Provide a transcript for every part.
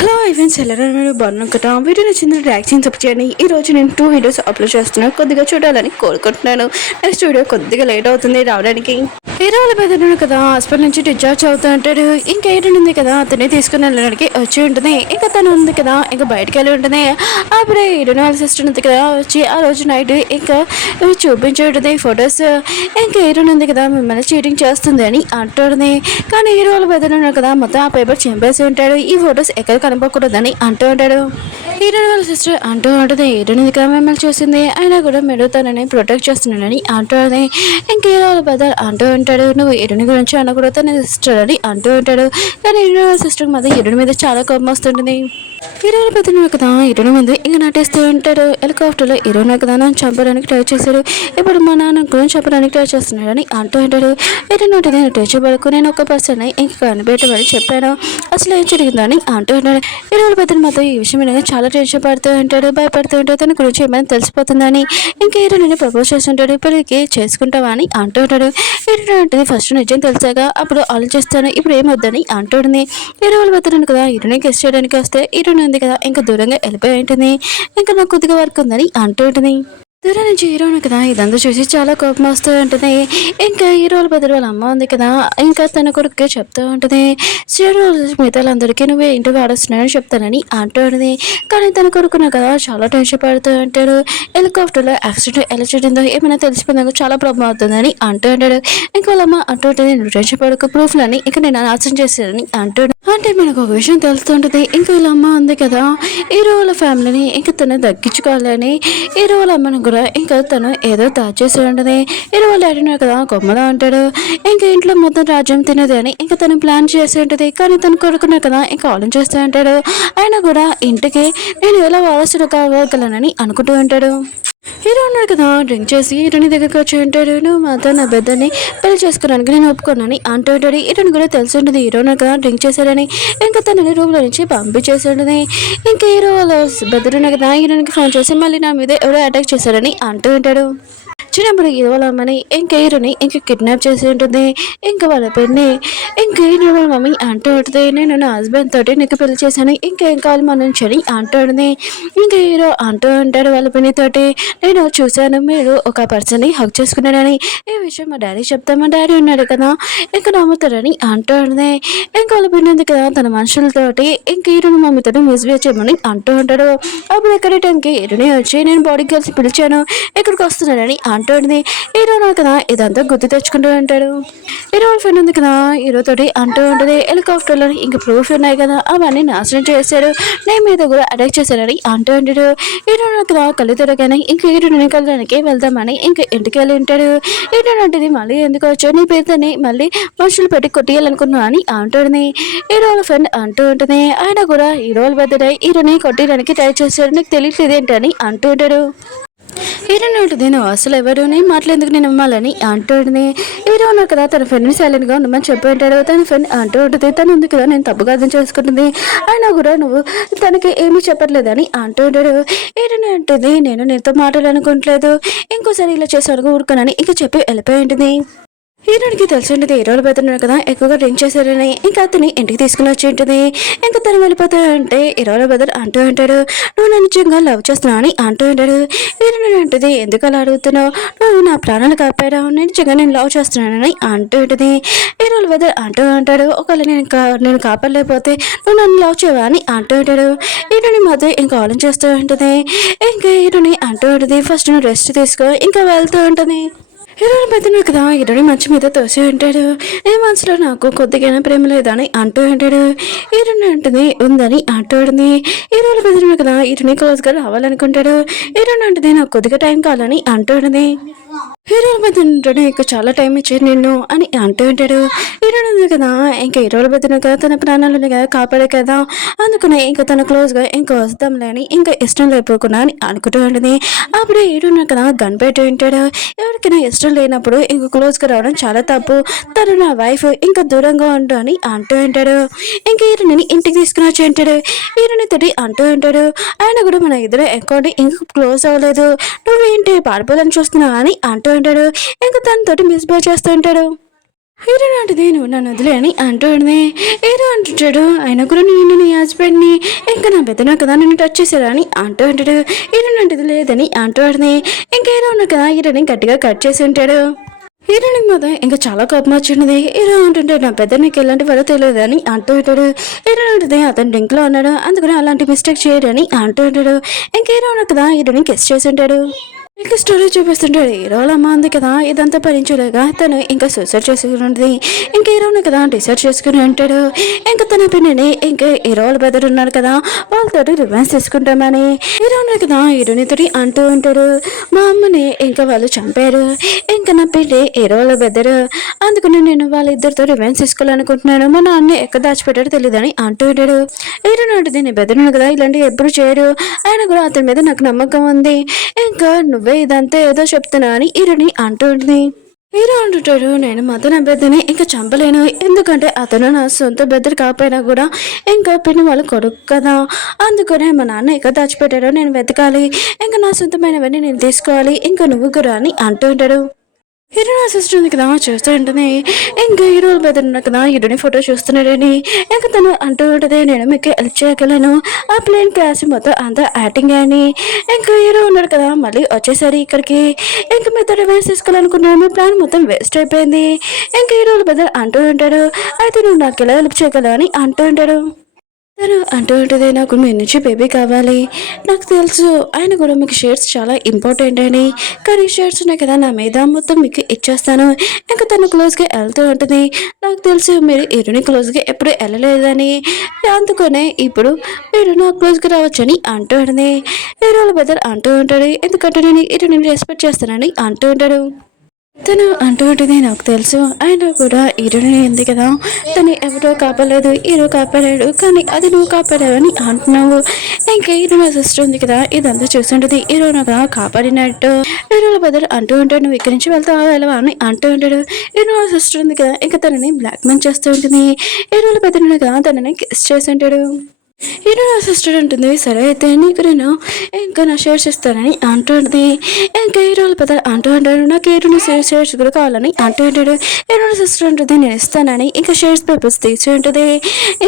Hello events ఎలా బాగున్నాం కదా. వీడియో నచ్చింది రియాక్షన్ చేయండి. ఈ రోజు నేను 2 వీడియోస్ అప్లోడ్ చేస్తున్నాను. కొద్దిగా చూడాలని కోరుకుంటున్నాను. నెక్స్ట్ వీడియో కొద్దిగా లేట్ అవుతుంది రావడానికి. హీరో వాళ్ళ పెద్దన్నాడు కదా, హాస్పిటల్ నుంచి డిశ్చార్జ్ అవుతూ ఉంటాడు. ఇంకా ఏంటంటుంది కదా, అతనే తీసుకుని వెళ్ళడానికి వచ్చి ఉంటుంది. ఇంకా తను ఉంది కదా, ఇంకా బయటకు వెళ్ళి ఉంటుంది. అప్పుడే హీరోని వాళ్ళ సిస్టర్ ఉంది కదా వచ్చి ఆ రోజు నైట్ ఇంకా చూపించి ఉంటుంది ఫొటోస్. ఇంకా హీరోని ఉంది కదా మిమ్మల్ని చీటింగ్ చేస్తుంది అని అంటుంది. కానీ హీరో వాళ్ళ పెద్దన్నాడు కదా, మొత్తం ఆ పేపర్ చింపేసి ఉంటాడు. ఈ ఫొటోస్ ఎక్కడ కనపడకూడదని అంటూ ఉంటాడు. హీరోని వాళ్ళ సిస్టర్ అంటూ ఉంటుంది, హీరోని ఇక్కడ మిమ్మల్ని చూసింది, అయినా కూడా మీరు తనని ప్రొటెక్ట్ చేస్తున్నానని అంటుంది. ఇంక హీరో వాళ్ళ బ్రదర్ అంటూ ఉంటాడు, నువ్వు హీరోని గురించి అన్న కూడా తన సిస్టర్ అని అంటూ ఉంటాడు. కానీ హీరో వాళ్ళ సిస్టర్ మీద హీరోని మీద చాలా కోపం వస్తుంటుంది. హీరోని పెద్దను కదా హీరోని ముందు ఇంకా నటిస్తూ ఉంటాడు. హెలికాప్టర్లో హీరోని కదా నన్ను చంపడానికి ట్రై చేశాడు, ఇప్పుడు మా నాన్న కూడా చంపడానికి ట్రై చేస్తున్నాడని అంటూ ఉంటాడు. హీరోని నేను టేచబడుకు నేను ఒక పర్సన్ ఇంక కనిపెట్టమని చెప్పాను, అసలు ఏం జరిగిందని అంటూ ఉంటాడు. హీరోని పెద్దను మాత్రం ఈ విషయం మీద చాలా టెన్షన్ పడుతూ ఉంటాడు, భయపడుతూ ఉంటాడు. తన గురించి ఏమైనా తెలిసిపోతుందని ఇంకా హీరోని ప్రపోజ్ చేస్తుంటాడు, పెళ్ళికి చేసుకుంటావా అని అంటూ ఉంటాడు. హీరో అంటే ఫస్ట్ నిజం తెలిసాక అప్పుడు ఆలోచిస్తాను, ఇప్పుడు ఏమొద్దని అంటుంది. హీరో వాళ్ళు పెద్దను కదా హీరోని గెస్ట్ చేయడానికి వస్తే హీరోని ఉంది కదా ఇంకా దూరంగా వెళ్ళిపోయి ఉంటుంది. ఇంకా నాకు కొద్దిగా వర్క్ ఉందని అంటూ ఉంటుంది. దూరం నుంచి హీరోని కదా ఇదంతా చూసి చాలా కోపం వస్తూ ఉంటుంది. ఇంకా హీరోల బదులు వాళ్ళ అమ్మ ఉంది కదా, ఇంకా తన కొడుకు చెప్తూ ఉంటుంది, హీరో మిగతాలందరికీ నువ్వే ఇంటి వాడొస్తున్నానని చెప్తానని అంటూ ఉంటుంది. కానీ తన కొడుకున్న కదా చాలా టెన్షన్ పడుతూ ఉంటాడు. హెలికాప్టర్లో యాక్సిడెంట్ ఎలా జరిగిందో ఏమైనా తెలిసిపోయిందో చాలా ప్రాబ్లం అవుతుందని అంటూ ఉంటాడు. ఇంకా వాళ్ళ అమ్మ అంటూ ఉంటుంది, నువ్వు టెన్షన్ పడుకు, ప్రూఫ్లని ఇంకా నేను నాశనం చేశానని అంటాడు. అంటే మనకు ఒక విషయం తెలుస్తుంటుంది, ఇంకా వీళ్ళ అమ్మ ఉంది కదా హీరో వాళ్ళ ఫ్యామిలీని ఇంకా తను దక్కించుకోవాలని హీరో వాళ్ళ అమ్మను కూడా ఇంకా తను ఏదో దాచేసి ఉంటుంది. హీరో వాళ్ళు అడిగినా కదా కొమ్మలా ఉంటాడు, ఇంకా ఇంట్లో మొత్తం రాజ్యం తినేది అని ఇంకా తను ప్లాన్ చేసి ఉంటుంది. కానీ తను కొడుకున్నా కదా ఇంకా ఆలోచిస్తూ ఉంటాడు. ఆయన కూడా ఇంటికి నేను ఎలా వారసుడు కాగలనని అనుకుంటూ ఉంటాడు. హీరో ఉన్నాడు కదా డ్రింక్ చేసి హీరోని దగ్గరికి వచ్చి ఉంటాడు, నువ్వు మాతో నా బిడ్డని పెళ్లి చేసుకోవడానికి నేను ఒప్పుకున్నాను అంటూ ఉంటాడు. హీరోని కూడా తెలిసి ఉంటుంది హీరో ఉన్నాడు కదా డ్రింక్ చేశాడని, ఇంకా తనని రూమ్లో నుంచి పంపించేసి ఉంటుంది. ఇంకా హీరో వాళ్ళ బెదరున్న కదా హీరోనికి ఫోన్ చేసి మళ్ళీ నా మీద ఎవరో అటాక్ చేశారని అంటూ ఉంటాడు. చిన్నప్పుడు ఇది వాళ్ళ అమ్మని ఇంకా హీరోని ఇంకా కిడ్నాప్ చేసి ఉంటుంది. ఇంకా వాళ్ళ పెన్ని ఇంకా హీరో వాళ్ళ మమ్మీ అంటూ ఉంటుంది, నేను నా హస్బెండ్ తోటి నీకు పెళ్లి చేశాను, ఇంకేం కావాలి మన నుంచి అని అంటూ ఉంటుంది. ఇంకా హీరో అంటూ ఉంటాడు వాళ్ళ పెన్ని తోటి, నేను చూశాను మీరు ఒక పర్సన్ని హక్ చేసుకున్నాడని, ఈ విషయం మా డాడీ చెప్తా, మా డాడీ ఉన్నాడు కదా ఇంకా నమ్ముతాడని అంటూ ఉంటుంది. ఇంకా వాళ్ళ పెన్ని ఉంది కదా తన మనుషులతోటి ఇంకా హీరోని మమ్మీతో మిస్బిహేవ్ చేయమని అంటూ ఉంటాడు. అప్పుడు ఎక్కడ టైంకి హీరోని వచ్చి నేను బాడీ గర్ల్స్ పిలిచాను ఇక్కడికి వస్తున్నాడని అంటుంది. హీరో కదా ఇదంతా గుర్తు తెచ్చుకుంటూ ఉంటాడు. హీరో ఫ్రెండ్ ఉంది కదా హీరో తోటి అంటూ ఉంటుంది, హెలికాప్టర్లో ఇంకా ప్రూఫ్ ఉన్నాయి కదా అవన్నీ నాశనం చేశాడు, నేను మీద కూడా అటాక్ చేశాడని అంటూ ఉంటాడు. హీరో కదా కళ్ళు తిరగానే ఇంకా హీరోని కలడానికి వెళ్దామని ఇంకా ఇంటికి వెళ్ళి ఉంటాడు. హీరో అంటది మళ్ళీ ఎందుకు వచ్చావు, నీ పేరుతోని మళ్ళీ మనుషులు పెట్టి కొట్టేయాలనుకున్నావు అని అంటుంది. హీరో ఫ్రెండ్ అంటూ ఉంటుంది, ఆయన కూడా హీరో బర్త్డే హీరోని కొట్టేయడానికి ట్రై చేశాడు, నీకు తెలియట్లేదు ఏంటని అంటూ ఉంటాడు. హీరోని ఉంటుంది, నువ్వు అసలు ఎవరుని మాట్లాడేందుకు నేను నమ్మాలని అంటూ ఉంటుంది. హీరో ఉన్నారు కదా తన ఫ్రెండ్ని సైలెంట్గా ఉండమని చెప్పి ఉంటాడు. తన ఫ్రెండ్ అంటూ ఉంటుంది, తను ఉంది కదా నేను తప్పుగా అర్థం చేసుకుంటుంది, అయినా కూడా నువ్వు తనకి ఏమీ చెప్పట్లేదని అంటూ ఉంటాడు. హీరోని అంటుంది, నేను నీతో మాట్లాడాలనుకోవట్లేదు, ఇంకోసారి ఇలా చేసాను ఊరుకోనని ఇంకా చెప్పి వెళ్ళిపోయి ఉంటుంది. హీరోనికి తెలిసి ఉంటుంది హీరోలు పెడుతున్నాడు కదా ఎక్కువగా డ్రింక్ చేశారని, ఇంకా అతని ఇంటికి తీసుకుని వచ్చి ఉంటుంది. ఇంకా తను వెళ్ళిపోతా అంటే హీరోల బదర్ అంటూ ఉంటాడు, నువ్వు నన్ను నిజంగా లవ్ చేస్తున్నావు అని అంటూ ఉంటాడు. హీరోని అంటుంది, ఎందుకు అలా అడుగుతున్నావు, నువ్వు నా ప్రాణాలు కాపాడావు, నేను నిజంగా నేను లవ్ చేస్తున్నానని అంటూ ఉంటుంది. హీరోల బదర్ అంటూ ఉంటాడు, ఒకవేళ నేను కాపాడలేకపోతే నువ్వు నన్ను లవ్ చేయవా అని అంటూ ఉంటాడు. హీరోని మాత్రం ఇంకా ఆలోచిస్తూ ఉంటుంది. ఇంకా హీరోని అంటూ ఉంటుంది, ఫస్ట్ నువ్వు రెస్ట్ తీసుకో ఇంకా వెళ్తూ ఉంటుంది. హీరోని పెద్దను కదా హీరోని మంచి మీద తోసి ఉంటాడు, ఏ మనసులో నాకు కొద్దిగా ప్రేమ లేదని అంటూ ఉంటాడు. హీరోని అంటుంది ఉందని అంటుంది. హీరోని పెద్దను కదా హీరోని క్లోజ్గా రావాలనుకుంటాడు. హీరోని అంటుంది నాకు కొద్దిగా టైం కావాలని అంటుంది. హీరోల పెద్దను ఇంకా చాలా టైం ఇచ్చాడు నిన్ను అని అంటూ ఉంటాడు. హీరోని ఉంది కదా ఇంకా హీరోల పెద్దను కదా తన ప్రాణాలను కదా కాపాడే కదా, అందుకనే ఇంకా తన క్లోజ్గా ఇంకా వస్తాంలే అని ఇంకా ఇష్టం లేకపోకుండా అని అనుకుంటూ ఉంటుంది. అప్పుడే హీరోని కదా గన్ పెట్టి ఉంటాడు, ఎవరికైనా ఇష్టం లేనప్పుడు ఇంక క్లోజ్గా రావడం చాలా తప్పు, తను నా వైఫ్ ఇంకా దూరంగా ఉండు అని అంటూ ఉంటాడు. ఇంకా హీరోని ఇంటికి తీసుకుని వచ్చి ఉంటాడు. హీరోని తోటి అంటూ ఉంటాడు, ఆయన కూడా మన ఇద్దరు అకౌంట్ ఇంకా క్లోజ్ అవ్వలేదు, నువ్వేంటి పారిపోవాలని చూస్తున్నావు అని అంటూ ఉంటాడు. ఇంకా తనతోటి మిస్బిహేవ్ చేస్తూ ఉంటాడు. హీరో లాంటిది నువ్వు నన్ను వదిలే అని అంటుంది. హీరో అంటుంటాడు, ఆయన కూడా నేను నీ హస్బెండ్ని, ఇంకా నా పెద్దనా కదా నన్ను టచ్ చేశారా అని అంటూ ఉంటాడు. హీరో లాంటిది లేదని అంటుంది. ఇంకా హీరో ఉన్నా కదా హీరోని గట్టిగా కట్ చేసి ఉంటాడు. హీరోయిన్ మాత్రం ఇంకా చాలా కోపం వచ్చినది. హీరో అంటుంటే నా పెద్ద నీకు ఎలాంటి వల్ల తెలియదు అని అంటూ ఉంటాడు. హీరో అంటుంది అతను డ్రింక్లో ఉన్నాడు, అందుకని అలాంటి మిస్టేక్ చేయడని అంటూ ఉంటాడు. ఇంకా హీరో ఉన్నా కదా హీరోని కిస్ చేసి ఉంటాడు. ఇంకా స్టోరీ చూపిస్తుంటాడు. హీరోల అమ్మ ఉంది కదా ఇదంతా భరించలేక తను ఇంకా సూసైడ్ చేసుకున్నది. ఇంకా హీరోని కదా డిసైడ్ చేసుకుని ఉంటాడు. ఇంకా తన పిన్నిని ఇంకా హీరోల బ్రదర్ ఉన్నారు కదా వాళ్ళతోటి రివెన్స్ తీసుకుంటామని హీరోని కదా హీరోనితోటి అంటూ ఉంటాడు. మా అమ్మని ఇంకా వాళ్ళు చంపారు, ఇంకా నా పిల్లి హీరోల బ్రదర్, అందుకని నేను వాళ్ళిద్దరితో రివెన్స్ తీసుకోవాలనుకుంటున్నాను. మా నాన్న ఎక్కడ దాచిపెట్టాడో తెలియదని అంటూ ఉంటాడు. హీరోని అంటే నేను బెదరును కదా ఇలాంటివి ఎప్పుడు చేయడు, ఆయన కూడా అతని మీద నాకు నమ్మకం ఉంది, ఇంకా నువ్వే ఇదంతా ఏదో చెప్తున్నా అని హీరోని అంటూ ఉంటుంది. హీరో అంటుంటాడు నేను మదన్ అభ్యర్థిని ఇంకా చంపలేను, ఎందుకంటే అతను నా సొంత బెదరు కాకపోయినా కూడా ఇంకా పిన్ని వాళ్ళ కొడుకు కదా, అందుకనే మా నాన్న ఎక్కడ దాచిపెట్టాడో నేను వెతకాలి, ఇంకా నా సొంతమైనవన్నీ నేను తీసుకోవాలి, ఇంకా నువ్వు కూడా అని అంటూ ఉంటాడు. హీరో సిస్టర్ ఉంది కదా చూస్తూ ఉంటుంది. ఇంకా హీరో బెదర్ ఉన్న కదా హీరోని ఫోటో చూస్తున్నాడని ఇంకా తను అంటూ ఉంటుంది నేను మీకు హెల్ప్ చేయగలను, ఆ ప్లేన్ క్లాస్ మొత్తం అంతా యాక్టింగ్ అని. ఇంకా హీరో ఉన్నాడు కదా మళ్ళీ వచ్చేసరి ఇక్కడికి, ఇంకా మీతో రివెన్స్ తీసుకోవాలనుకున్నాను, మీ ప్లాన్ మొత్తం వేస్ట్ అయిపోయింది. ఇంకా హీరో బెదర్ అంటూ ఉంటాడు అయితే నువ్వు నాకు ఎలా హెల్ప్ చేయగలవు అని అంటూ ఉంటాడు. తను అంటూ ఉంటుంది నాకు మీ నుంచి బేబీ కావాలి, నాకు తెలుసు ఆయన కూడా మీకు షేర్స్ చాలా ఇంపార్టెంట్ అని, కానీ షేర్స్ ఉన్నాయి కదా నా మీద మొత్తం మీకు ఇచ్చేస్తాను. ఇంకా తను క్లోజ్గా వెళ్తూ ఉంటుంది. నాకు తెలుసు మీరు హీరోని క్లోజ్గా ఎప్పుడు వెళ్ళలేదని, అందుకనే ఇప్పుడు మీరు నా క్లోజ్గా రావచ్చని అంటూ ఉంటుంది. హీరోల బెదర్ అంటూ ఉంటాడు ఎందుకంటే నేను హీరోని రెస్పెక్ట్ చేస్తానని అంటూ ఉంటాడు. తను అంటూ ఉంటుంది నాకు తెలుసు ఆయన కూడా హీరోని ఉంది కదా తను ఎవరో కాపాడలేదు, హీరో కాపాడాడు, కానీ అది నువ్వు కాపాడావని అంటున్నావు. ఇంకా హీరో నా సిస్టర్ ఉంది కదా ఇదంతా చూస్తుంటుంది, హీరో నాకు కాపాడినట్టు. హీరోల బదులు అంటూ ఉంటాడు నువ్వు ఇక్కడి నుంచి వెళ్తావా వెళ్ళవా అని అంటూ ఉంటాడు. హీరో నా సిస్టర్ ఉంది కదా ఇంకా తనని బ్లాక్మెయిల్ చేస్తూ ఉంటుంది. హీరోల బదులు కదా తనని కిస్ చేసి ఉంటాడు. హీరో నా సిస్టర్ ఉంటుంది సరే అయితే నీకు నేను ఇంకా నా షేర్స్ ఇస్తానని అంటూ ఉంటుంది. ఇంకా హీరోల పెద్ద అంటూ ఉంటాడు నాకు హీరోని షేర్స్ కూడా కావాలని అంటూ ఉంటాడు. హీరో సిస్టర్ ఉంటుంది నేను ఇస్తానని ఇంకా షేర్స్ పేపర్స్ తీసి ఉంటుంది.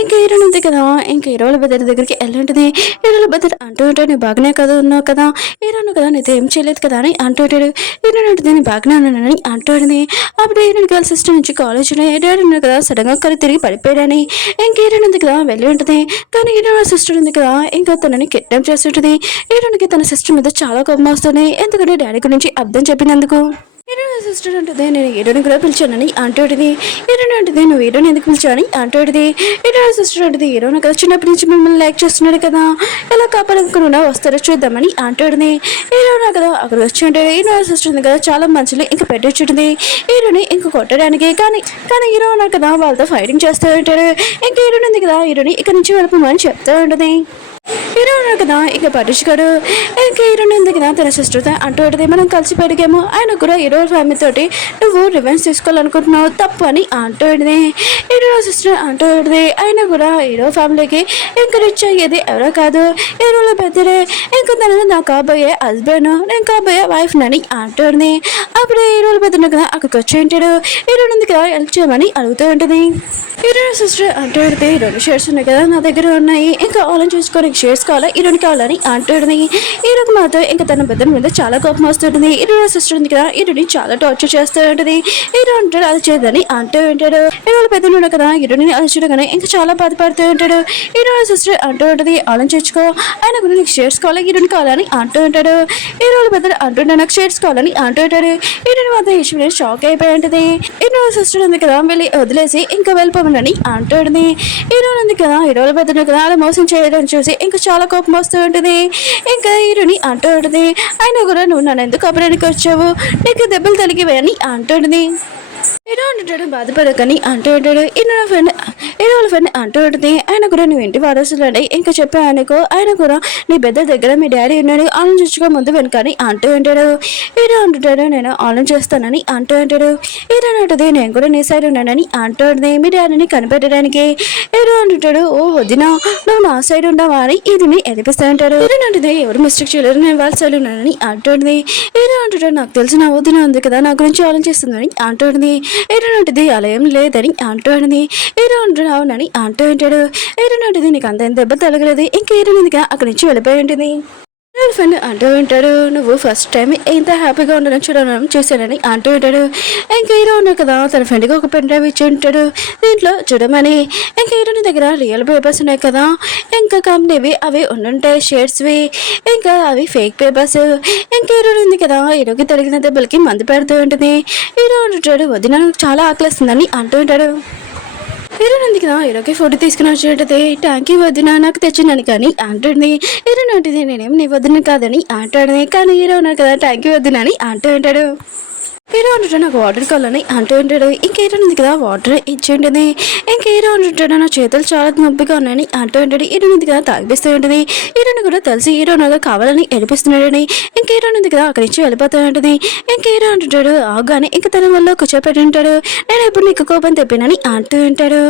ఇంకా హీరోని ఉంది కదా ఇంకా హీరోల బెదర్ దగ్గరికి వెళ్ళి ఉంటుంది. హీరోల బెదర్ అంటూ ఉంటాడు నువ్వు బాగానే కదా ఉన్నావు కదా, హీరోను కదా నీతో ఏం చేయలేదు కదా అని అంటూ ఉంటాడు. హీరోని ఉంటుంది నేను బాగానే ఉన్నానని అంటూ ఉంటుంది. అప్పుడు హీరోని గర్ల్ సిస్టర్ నుంచి కాలేజ్ హీరోని ఉన్నారు కదా సడన్గా కళ్ళు తిరిగి పడిపోయాడని ఇంకా హీరోని ఉంది కదా వెళ్ళి ఉంటుంది. కానీ హీరో సిస్టర్ ఉంది కదా ఇంకా తనని కిడ్నాప్ చేస్తుంటుంది. హీరోనికి తన సిస్టర్ మీద చాలా కోపం వస్తుంది ఎందుకంటే డాడీ గురించి అర్థం చెప్పినందుకు. హీరో సిస్టర్ అంటుంది నేను హీరోని కూడా పిలిచానని అంటూడిది. హీరోని అంటుంది నువ్వు హీరోని ఎందుకు పిలిచావని అంటూడిది. హీరో సిస్టర్ అంటుంది హీరోని కదా చిన్నప్పటి నుంచి మిమ్మల్ని లైక్ చేస్తున్నాడు కదా ఎలా కాపాడనుకున్నా వస్తారో చూద్దామని అంటూడిది. హీరోనా కదా అక్కడ వచ్చి ఉంటాడు. హీరో సిస్టర్ ఉంది కదా చాలా మంచిలో ఇంకా పెట్టించుంటుంది హీరోని ఇంక కొట్టడానికి. కానీ హీరో ఉన్నారు కదా వాళ్ళతో ఫైటింగ్ చేస్తూ ఉంటాడు. ఇంకా హీరోని ఉంది కదా హీరోని ఇక్కడ నుంచి వెళ్ళిపోమని చెప్తూ ఉంటుంది. హీరో ఉన్నారు కదా ఇక పట్టించుకోడు. ఇంకా హీరోని ఉంది కదా తన సిస్టర్తో అంటూ ఉంటుంది మనం కలిసి పెరిగాము, ఆయన కూడా హీరో ఫ్యామిలీ తోటి నువ్వు రివెన్స్ తీసుకోవాలనుకుంటున్నావు తప్పు అని అంటూ ఉంటుంది. హీరో సిస్టర్ అంటూ ఉంటుంది ఆయన కూడా హీరో ఫ్యామిలీకి ఎంకరేజ్ అయ్యేది ఎవరో కాదు హీరోలో పెద్దరే, ఇంకా తనని నా కాబోయే హస్బెండ్ నేను కాబోయే వైఫ్ నని అంటుంది. అప్పుడు హీరోలు పెద్దను కదా అక్కడికి వచ్చి ఉంటాడు. హీరోని ఉంది కదా హెల్ప్ చేయమని అడుగుతూ ఉంటుంది. హీరో సిస్టర్ అంటూ ఉంటుంది రెండు షేర్స్ ఉన్నాయి కదా నా దగ్గర ఉన్నాయి, ఇంకా ఆలోచన చూసుకొని షేర్స్ కావాలా హీరోని కావాలని అంటుంది. హీరోకి మాత్రం ఇంకా తన పెద్ద మీద చాలా కోపం వస్తుంటుంది. హీరో సిస్టర్ ఉంది కదా హీరోని చాలా టార్చర్ చేస్తూ ఉంటుంది. హీరో అంటాడు అది చేయదని అంటూ ఉంటాడు. హీరోల పెద్ద ఉన్నాడు కదా హీరోని అది చూడగానే ఇంకా చాలా బాధపడుతూ ఉంటాడు. హీరో సిస్టర్ అంటూ ఉంటుంది ఆలోచించుకో ఆయన కూడా నీకు షేర్స్ కావాలా హీరోని కావాలని అంటూ ఉంటాడు. హీరోల పెద్దలు అంటుంటే నాకు షేర్స్ కావాలని అంటూ ఉంటాడు. హీరోని మాత్రం ఈశ్వరి షాక్ అయిపోయి ఉంటుంది. హీరో సిస్టర్ ఉంది కదా వెళ్ళి వదిలేసి ఇంకా వెళ్ళిపోమని అంటుంది. హీరో ఉంది కదా హీరోల పెద్దలు కదా అలా మోసం చేయడం చూసి ఇంకా చాలా కోపం వస్తూ ఉంటుంది. ఇంకా హీరోని అంటూ ఉంటుంది ఆయన కూడా నువ్వు నన్ను ఎందుకు అప్పడానికి వచ్చావు నీకు దెబ్బలు తలిగిపోయని అంటుంది. హీరో అంటాడు బాధపడకని అంటూ ఉంటాడు. హీరోల ఫ్రెండ్ అంటూ ఉంటుంది ఆయన కూడా నువ్వు ఇంటి వారసులని ఇంకా చెప్పే ఆయనకు ఆయన కూడా నీ పెద్ద దగ్గర మీ డాడీ ఉన్నాడు ఆలోచించుకో ముందు వెనుకని అంటూ ఉంటాడు. హీరో అంటుంటాడు నేను ఆలోచిస్తానని అంటూ ఉంటాడు. హీరో అంటుంది నేను కూడా నీ సైడ్ ఉన్నానని అంటూ ఉంటుంది మీ డాడీని కనిపెట్టడానికి. హీరో అంటుంటాడు ఓహో వదిన నువ్వు నా సైడ్ ఉండవా అని ఇది ఎదిపిస్తా ఉంటాడు. ఏంటంటే ఎవరు మిస్టేక్ చేయలేరు, నేను వాళ్ళ సైడ్ ఉన్నానని అంటుంది. ఏంటంటే నాకు తెలిసిన వదిన ఉంది కదా నా గురించి ఆలోచిస్తుందని అంటుంది. ఏంటంటే అలా ఏం లేదని అంటుంది. ఏంటంటే అవునని అంటూ ఉంటాడు. ఏంటంటే నీకు అంత దెబ్బ తగలేదు, ఇంకేందుగా అక్కడి నుంచి వెళ్ళిపోయి ఉంటుంది. ఫ్రెండ్ అంటూ ఉంటాడు, నువ్వు ఫస్ట్ టైం ఎంత హ్యాపీగా ఉండడం చూడాలని చూశానని అంటూ ఉంటాడు. ఇంకా హీరో ఉన్నాడు కదా తన ఫ్రెండ్కి ఒక పెన్ డ్రైవ్ ఇచ్చి ఉంటాడు, దీంట్లో చూడమని. ఇంకా హీరోని దగ్గర రియల్ పేపర్స్ ఉన్నాయి కదా, ఇంకా కంపెనీవి అవి ఉండుంటాయి షేర్స్వి, ఇంకా అవి ఫేక్ పేపర్స్. ఇంకా హీరో ఉంది కదా, హీరోకి తగిలిన దెబ్బలకి మందు పెడుతూ ఉంటుంది. హీరో ఉంటాడు, వదిన నాకు చాలా ఆకలిస్తుందని అంటూ ఉంటాడు. హీరోయిన్ కదా హీరోకి ఫోటో తీసుకుని వచ్చేటది, ట్యాంకీ వదిన నాకు తెచ్చిందని కానీ అంటుంది. హీరోయిన్ అంటుంది నేనేం నీ వదిన కాదని అంటాడు, కానీ హీరో ఉన్నారు కదా ట్యాంకీ వదిన అని అంటూ ఉంటాడు. హీరో ఉంటాడు నాకు వాటర్ కావాలని అంటూ ఉంటాడు. ఇంకేరో ఉంది కదా వాటర్ ఇచ్చి ఉంటుంది. ఇంకా హీరో ఉంటాడు నా చేతులు చాలా నొప్పిగా ఉన్నాయని అంటూ ఉంటాడు. హీరో ఉంది కదా తాగిపిస్తూ ఉంటుంది. హీరోని కూడా తెలిసి హీరో నాగా కావాలని ఏడిపిస్తున్నాడని ఇంకా హీరో ఉంది కదా అక్కడి నుంచి వెళ్ళిపోతూ ఉంటుంది. ఇంకా హీరో అంటుంటాడు ఆగానే ఇంకా తన వల్ల కూర్చోపెట్టి ఉంటాడు. నేను ఎప్పుడు నీకు కోపం తెప్పినని అంటూ ఉంటాడు.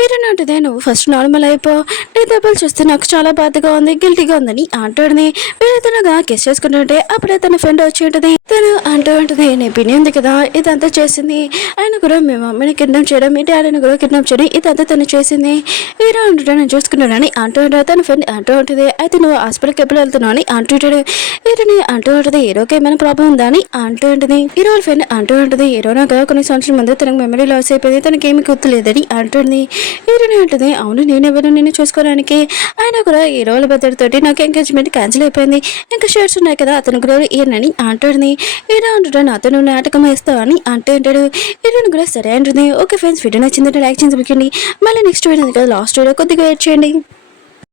హీరోని ఉంటుంది నువ్వు ఫస్ట్ నార్మల్ అయిపో, నీ దెబ్బలు చూస్తే నాకు చాలా బాధగా ఉంది, గిల్టీగా ఉందని అంటుంది. వీళ్ళతోనగా కిస్ చేసుకుంటుంటే అప్పుడే తన ఫ్రెండ్ వచ్చి ఉంటుంది. తను అంటూ ఉంటుంది నీ పిన్ని ఉంది కదా ఇదంతా చేసింది, ఆయన కూడా మీ మమ్మీని కిడ్నాప్ చేయడం, మీ డాడీని కూడా కిడ్నాప్ చేయడం ఇదంతా తను చేసింది. హీరో అంటుంటే నేను చూసుకున్నానని అంటూ ఉంటాడు. తన ఫ్రెండ్ అంటూ ఉంటుంది అయితే నువ్వు హాస్పిటల్కి ఎప్పుడు వెళ్తున్నావు అని అంటుంటాడు. హీరోని అంటూ ఉంటుంది హీరోకి ఏమైనా ప్రాబ్లం ఉందా అని అంటూ ఉంటుంది. హీరో ఫ్రెండ్ అంటూ ఉంటుంది హీరో నాకు కొన్ని సంవత్సరాల ముందు తనకు మెమరీ లాస్ అయిపోయింది, తనకేమీ గుర్తులేదని అంటుంది. హీరోని అంటుంది అవును నేనెవరు నిన్ను చూసుకోవడానికి, ఆయన కూడా హీరో వాళ్ళ బద్దడితోటి నాకు ఎంగేజ్మెంట్ క్యాన్సిల్ అయిపోయింది, ఇంకా షర్ట్స్ ఉన్నాయి కదా అతను కూడా ఈయనని అంటుంది. హీరో అంటుంటాడు నాతో నువ్వు నాటకం వేస్తావు అని అంటూ ఉంటాడు. హీరోని కూడా సరే అంటుంది. ఓకే ఫ్రెండ్స్ వీడియో నచ్చిందంటే లైక్ చేసి మళ్ళీ నెక్స్ట్ వీడియో కదా లాస్ట్ వీడియో కొద్దిగా వెయిట్ చేయండి.